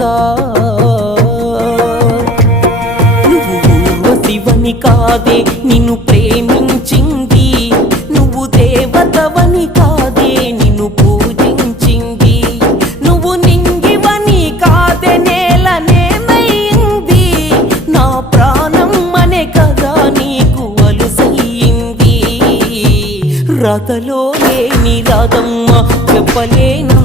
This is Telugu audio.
కాగా నువ్వు ఊర్వశివని కాదే నిన్ను ప్రేమించింది, నువ్వు దేవతవని కాదే నిన్ను పూజించింది, నువ్వు నింగివని కాదే నేలనేమైంది, నా ప్రాణం అనే కదా నీకు అలుసయ్యింది. రాతలో లేని రాధమ్మ చెప్పలేను